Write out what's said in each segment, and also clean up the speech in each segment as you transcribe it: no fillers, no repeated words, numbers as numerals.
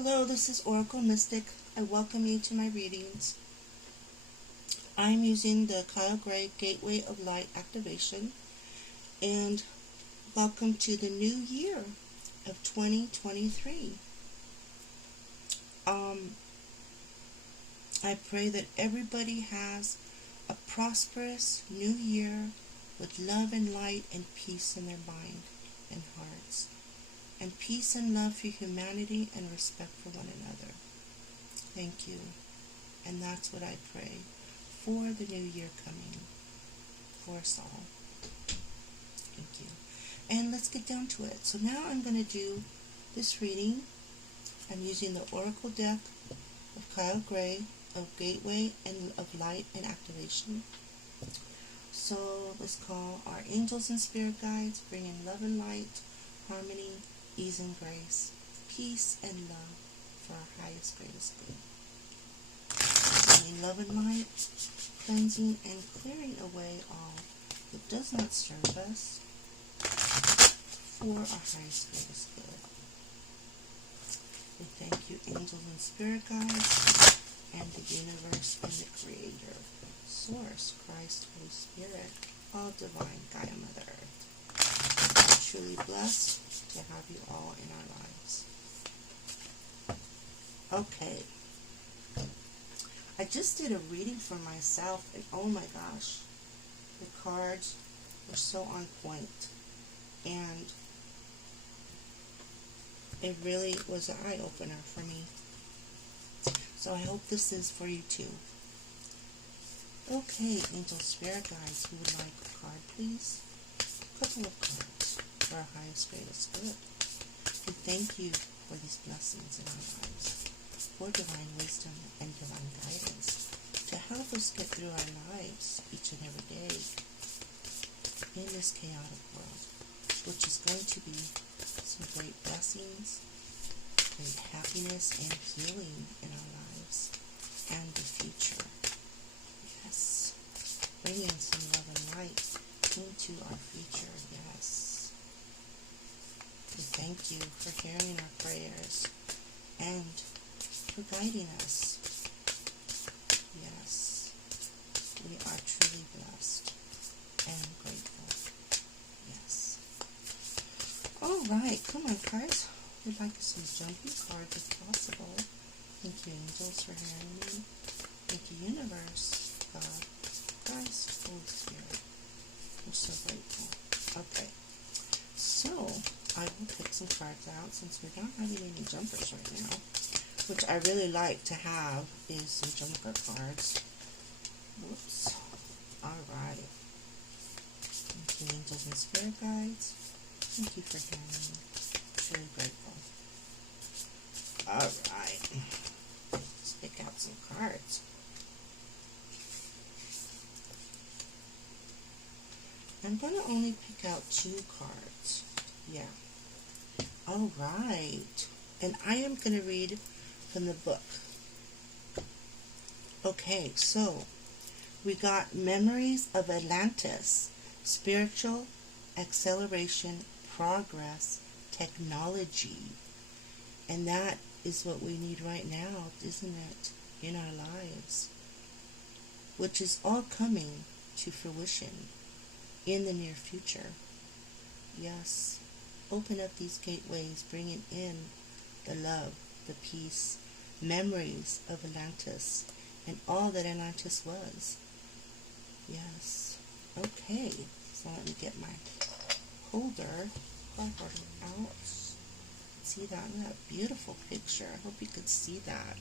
Hello, this is Oracle Mystic. I welcome you to my readings. I'm using the Kyle Gray Gateway of Light activation, and welcome to the new year of 2023. I pray that everybody has a prosperous new year with love and light and peace in their mind and hearts, and peace and love for humanity and respect for one another. Thank you. And that's what I pray for the new year coming for us all. Thank you. And let's get down to it. So now I'm going to do this reading. I'm using the Oracle deck of Kyle Gray of Gateway and of Light and Activation. So let's call our angels and spirit guides, bring in love and light, harmony, ease and grace, peace and love for our highest, greatest good. Bringing love and light, cleansing and clearing away all that does not serve us for our highest, greatest good. We thank you, angels and spirit guides, and the universe and the Creator, Source, Christ, Holy Spirit, all divine Gaia Mother Earth. We're truly blessed to have you all in our lives. Okay. I just did a reading for myself, and oh my gosh, the cards were so on point, and it really was an eye-opener for me. So I hope this is for you too. Okay, angel spirit guides, who would like a card, please? A couple of cards for our highest, greatest good. We thank you for these blessings in our lives, for divine wisdom and divine guidance to help us get through our lives each and every day in this chaotic world, which is going to be some great blessings, great happiness and healing in our lives and the future. Yes. Bring in some love and light into our future. Yes. We thank you for hearing our prayers and for guiding us. Yes. We are truly blessed and grateful. Yes. Alright, come on, cards. We'd like some jumpy cards if possible. Thank you, angels, for hearing me. Thank you, universe, God, Christ, Holy Spirit. We're so grateful. Okay, so I will pick some cards out since we're not having any jumpers right now, which I really like to have is some jumper cards. Whoops. Alright. Thank you, angels and spirit guides. Thank you for hearing me. Really grateful. Alright. Let's pick out some cards. I'm going to only pick out 2 cards. Yeah. Alright. And I am going to read from the book. Okay, so we got Memories of Atlantis, Spiritual Acceleration, Progress, Technology. And that is what we need right now, isn't it, in our lives? Which is all coming to fruition in the near future. Yes. Open up these gateways, bringing in the love, the peace, memories of Atlantis, and all that Atlantis was. Yes. Okay. So let me get my holder, card holder out. See that? Isn't that a beautiful picture? I hope you could see that.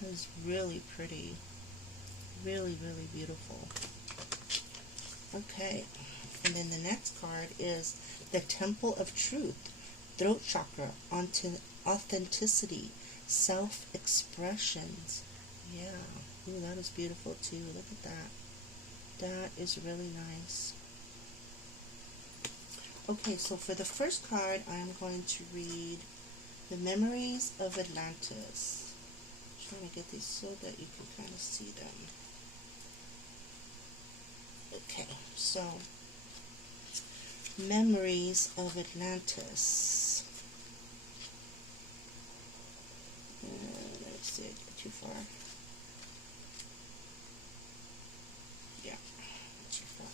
It was really pretty. Really, really beautiful. Okay. And then the next card is the Temple of Truth, Throat Chakra, onto authenticity, self-expressions. Yeah. Ooh, that is beautiful too. Look at that. That is really nice. Okay, so for the first card, I'm going to read The Memories of Atlantis. I'm trying to get these so that you can kind of see them. Okay, so Memories of Atlantis. Did I get too far? Yeah, too far.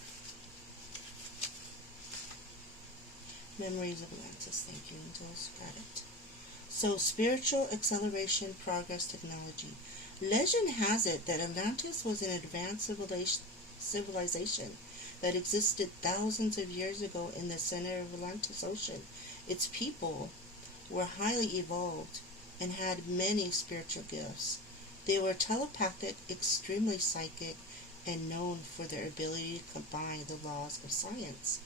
Memories of Atlantis. Thank you, angels. Got it. So, spiritual acceleration, progress, technology. Legend has it that Atlantis was an advanced civilization that existed thousands of years ago in the center of Atlantis Ocean. Its people were highly evolved and had many spiritual gifts. They were telepathic, extremely psychic, and known for their ability to combine the laws of science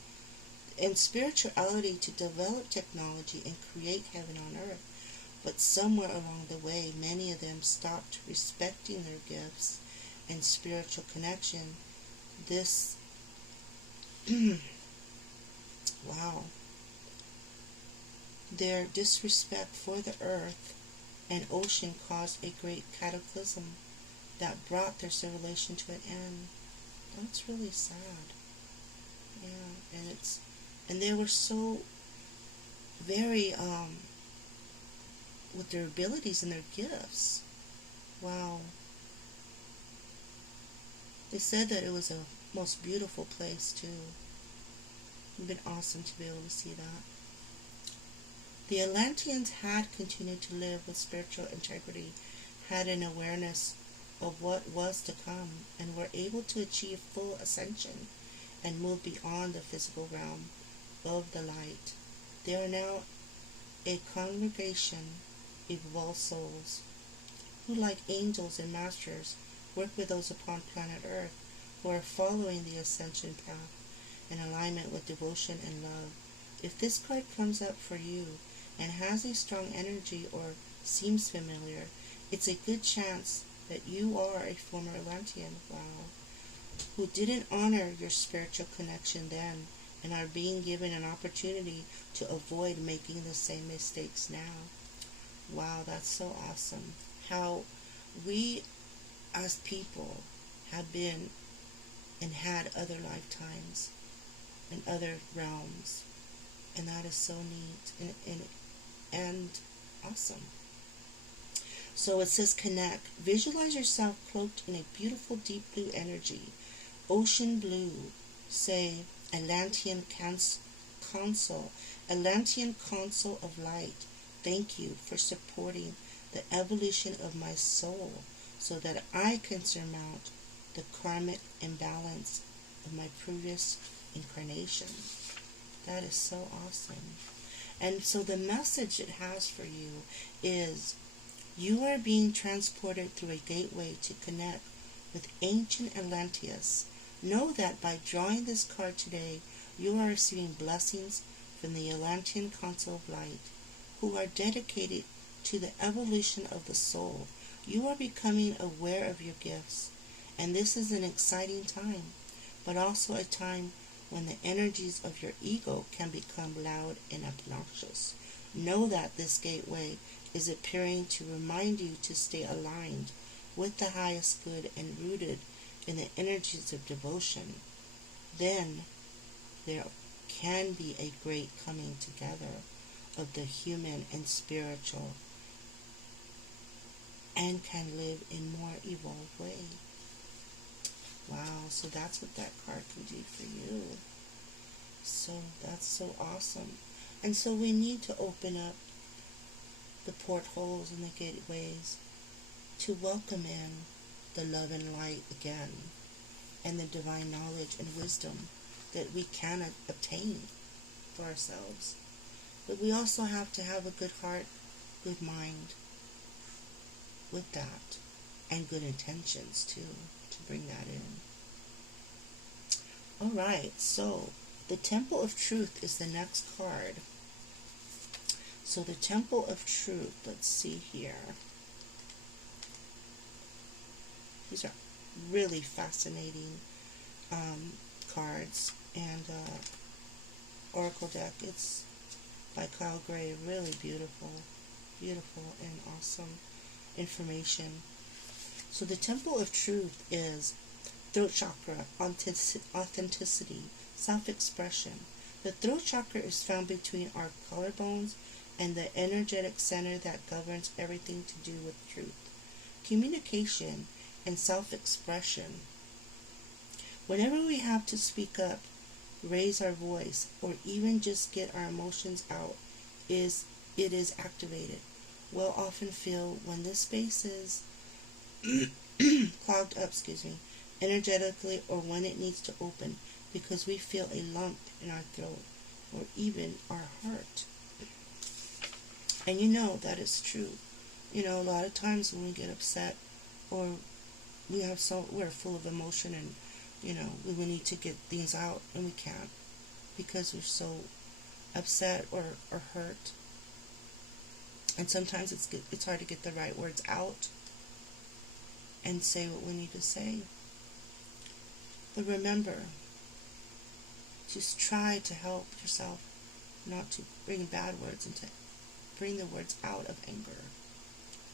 and spirituality to develop technology and create heaven on earth. But somewhere along the way, many of them stopped respecting their gifts and spiritual connection. This, wow, their disrespect for the earth and ocean caused a great cataclysm that brought their civilization to an end. That's really sad. Yeah, and they were so very with their abilities and their gifts. Wow. They said that it was a most beautiful place too. It'd been awesome to be able to see that. The Atlanteans had continued to live with spiritual integrity, had an awareness of what was to come, and were able to achieve full ascension and move beyond the physical realm of the light. They are now a congregation of evolved souls who, like angels and masters, work with those upon planet Earth who are following the ascension path in alignment with devotion and love. If this card comes up for you and has a strong energy or seems familiar, it's a good chance that you are a former Atlantean, wow, who didn't honor your spiritual connection then and are being given an opportunity to avoid making the same mistakes now. Wow, that's so awesome. How we as people have been and had other lifetimes in other realms. And that is so neat and awesome. So it says connect. Visualize yourself cloaked in a beautiful deep blue energy. Ocean blue. Say Atlantean Council. Atlantean Council of Light. Thank you for supporting the evolution of my soul so that I can surmount the karmic imbalance of my previous incarnation. That is so awesome. And so the message it has for you is you are being transported through a gateway to connect with ancient Atlantis. Know that by drawing this card today, you are receiving blessings from the Atlantean Council of Light, who are dedicated to the evolution of the soul. You are becoming aware of your gifts, and this is an exciting time, but also a time when the energies of your ego can become loud and obnoxious. Know that this gateway is appearing to remind you to stay aligned with the highest good and rooted in the energies of devotion. Then there can be a great coming together of the human and spiritual, and can live in more evolved way. Wow, so that's what that card can do for you. So that's so awesome. And so we need to open up the portholes and the gateways to welcome in the love and light again, and the divine knowledge and wisdom that we can obtain for ourselves. But we also have to have a good heart, good mind with that, and good intentions too, to bring that in. Alright, so the Temple of Truth is the next card. So the Temple of Truth, let's see here. These are really fascinating cards, and Oracle deck. It's by Kyle Gray. Really beautiful, beautiful and awesome information. So the Temple of Truth is throat chakra, authenticity, self-expression. The throat chakra is found between our collarbones and the energetic center that governs everything to do with truth. communication, and self-expression. Whenever we have to speak up, raise our voice, or even just get our emotions out, it is activated. We'll often feel when this space is clogged up, energetically, or when it needs to open because we feel a lump in our throat or even our heart. And that is true. A lot of times when we get upset or we're full of emotion and we need to get things out and we can't because we're so upset or hurt. And sometimes it's hard to get the right words out and say what we need to say. But remember, just try to help yourself not to bring bad words and to bring the words out of anger,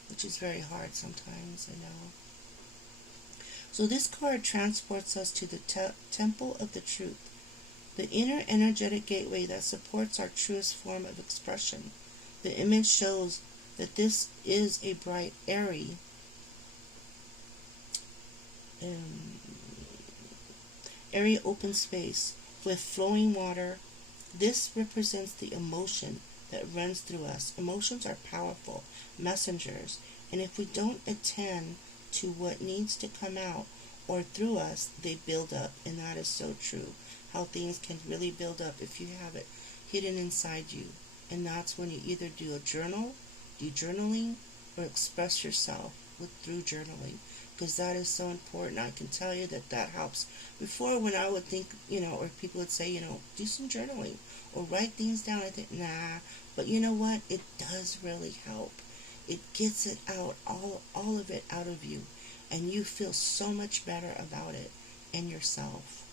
which is very hard sometimes, I know. So this card transports us to the temple of the truth, the inner energetic gateway that supports our truest form of expression. The image shows that this is a bright, airy, open space with flowing water. This represents the emotion that runs through us. Emotions are powerful messengers, and if we don't attend to what needs to come out or through us, they build up. And that is so true, how things can really build up if you have it hidden inside you. And that's when you either do journaling, or express yourself through journaling, because that is so important. I can tell you that helps. Before, when I would think, or people would say, do some journaling or write things down, I think, nah. But you know what? It does really help. It gets it out, all of it out of you, and you feel so much better about it and yourself.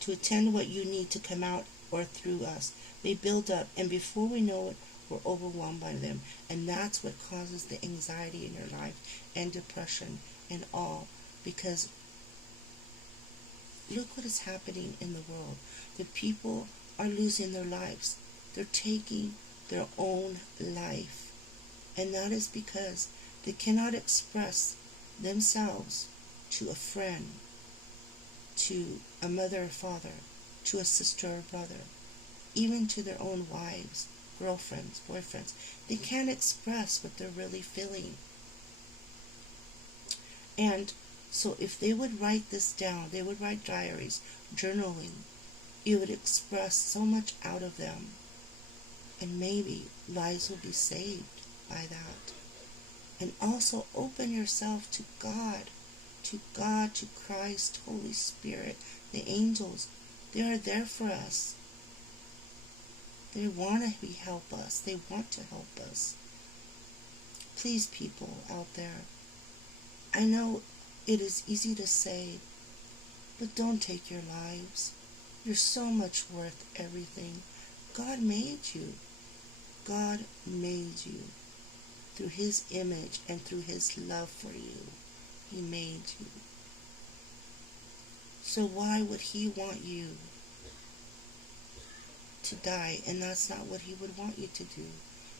To attend what you need to come out or through us, they build up, and before we know it, we're overwhelmed by them. And that's what causes the anxiety in your life and depression and all, because look what is happening in the world. The people are losing their lives. They're taking their own life. And that is because they cannot express themselves to a friend, to a mother or father, to a sister or brother, even to their own wives, girlfriends, boyfriends. They can't express what they're really feeling. And so if they would write this down, they would write diaries, journaling, it would express so much out of them. And maybe lives will be saved by that. And also open yourself to God, to Christ, Holy Spirit, the angels. They are there for us. They want to help us. They want to help us. Please, people out there, I know it is easy to say, but don't take your lives. You're so much worth everything. God made you. God made you through His image and through His love for you. He made you. So why would He want you to die? And that's not what He would want you to do.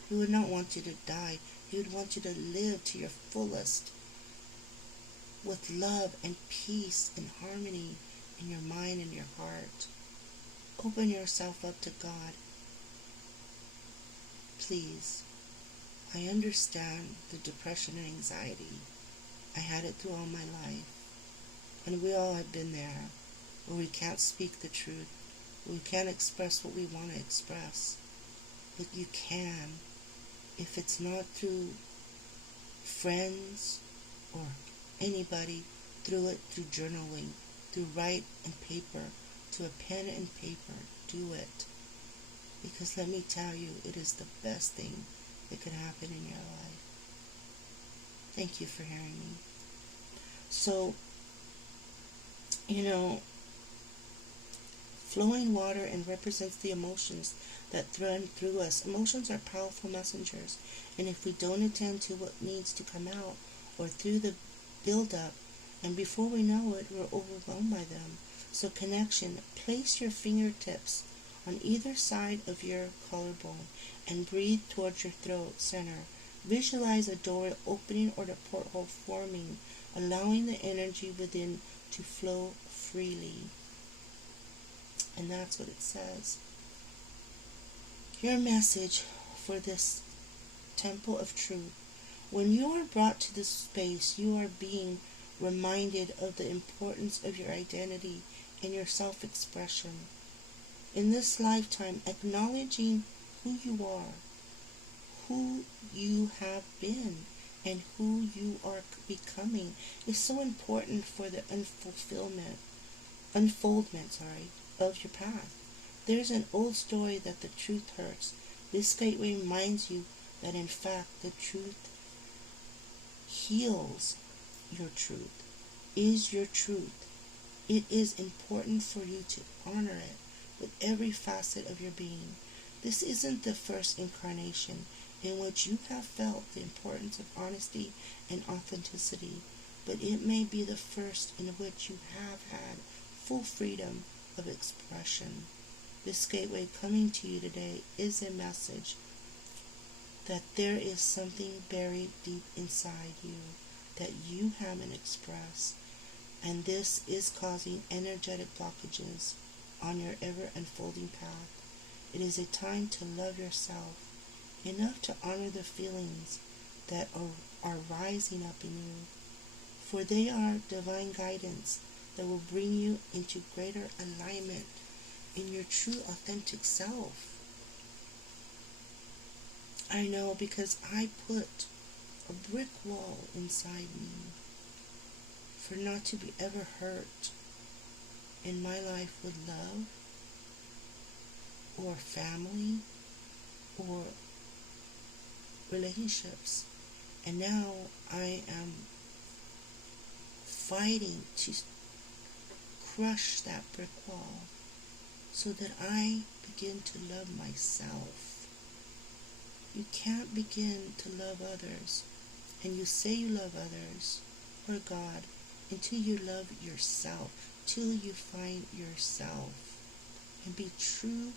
He would not want you to die. He would want you to live to your fullest with love and peace and harmony in your mind and your heart. Open yourself up to God. Please. I understand the depression and anxiety. I had it through all my life. And we all have been there, where we can't speak the truth. We can't express what we want to express. But you can, if it's not through friends or anybody, through journaling, through write and paper, to a pen and paper. Do it. Because let me tell you, it is the best thing that could happen in your life. Thank you for hearing me. So, flowing water and represents the emotions that run through us. Emotions are powerful messengers, and if we don't attend to what needs to come out or through the build-up, and before we know it, we're overwhelmed by them. So connection, place your fingertips on either side of your collarbone and breathe towards your throat center. Visualize a door opening or the porthole forming, allowing the energy within to flow freely. And that's what it says. Your message for this temple of truth. When you are brought to this space, you are being reminded of the importance of your identity and your self-expression. In this lifetime, acknowledging who you are, who you have been, and who you are becoming is so important for the unfoldment of your path. There's an old story that the truth hurts. This gateway reminds you that in fact the truth heals. Your truth is your truth. It is important for you to honor it with every facet of your being. This isn't the first incarnation in which you have felt the importance of honesty and authenticity, but it may be the first in which you have had full freedom of expression. This gateway coming to you today is a message that there is something buried deep inside you that you haven't expressed, and this is causing energetic blockages on your ever-unfolding path. It is a time to love yourself enough to honor the feelings that are rising up in you, for they are divine guidance that will bring you into greater alignment in your true authentic self. I know, because I put a brick wall inside me for not to be ever hurt in my life with love or family or relationships. And now I am fighting to crush that brick wall so that I begin to love myself. You can't begin to love others, and you say you love others or God until you love yourself, till you find yourself and be true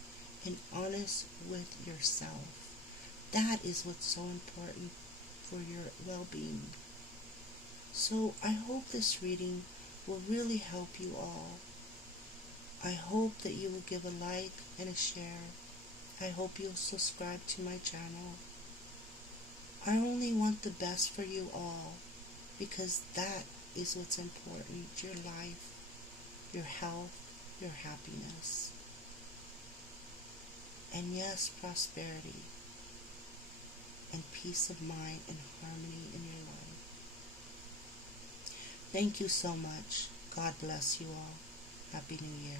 and honest with yourself. That is what's so important for your well-being. So I hope this reading will really help you all. I hope that you will give a like and a share. I hope you'll subscribe to my channel. I only want the best for you all, because that is what's important. Your life, your health, your happiness, and yes, prosperity and peace of mind and harmony in your life. Thank you so much. God bless you all. Happy New Year.